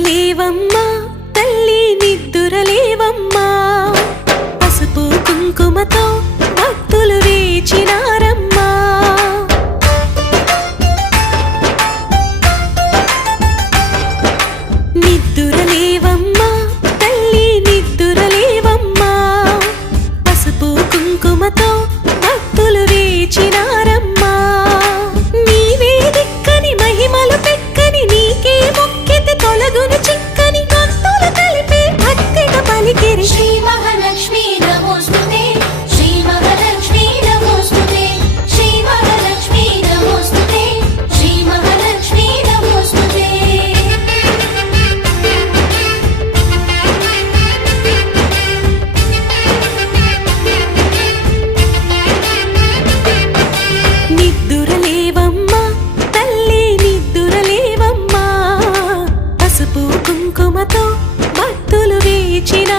నిద్దురలేవమ్మా తల్లి నిద్దురలేవమ్మా పసుపు కుంకుమతో భక్తులు వేచినారమ్మా నిద్దురలేవమ్మా తల్లి నిద్దురలేవమ్మా పసుపు కుంకుమతో భక్తులు వేచినారమ్మా నీవే దిక్కని మహిమలు పెక్కని నీకే మొక్కితే తొలగును చిక్కని గొంతులు కలిపి భక్తిగా పలికిరి శ్రీ మహాలక్ష్మీ నమోస్తుతే శ్రీ మహాలక్ష్మీ నమోస్తుతే శ్రీ మహాలక్ష్మీ నమోస్తుతే శ్రీ మహాలక్ష్మీ నమోస్తుతే నిద్దురలేవమ్మా తల్లి నిద్దురలేవమ్మా పసుపు కుంకుమతో భక్తులు వేచిన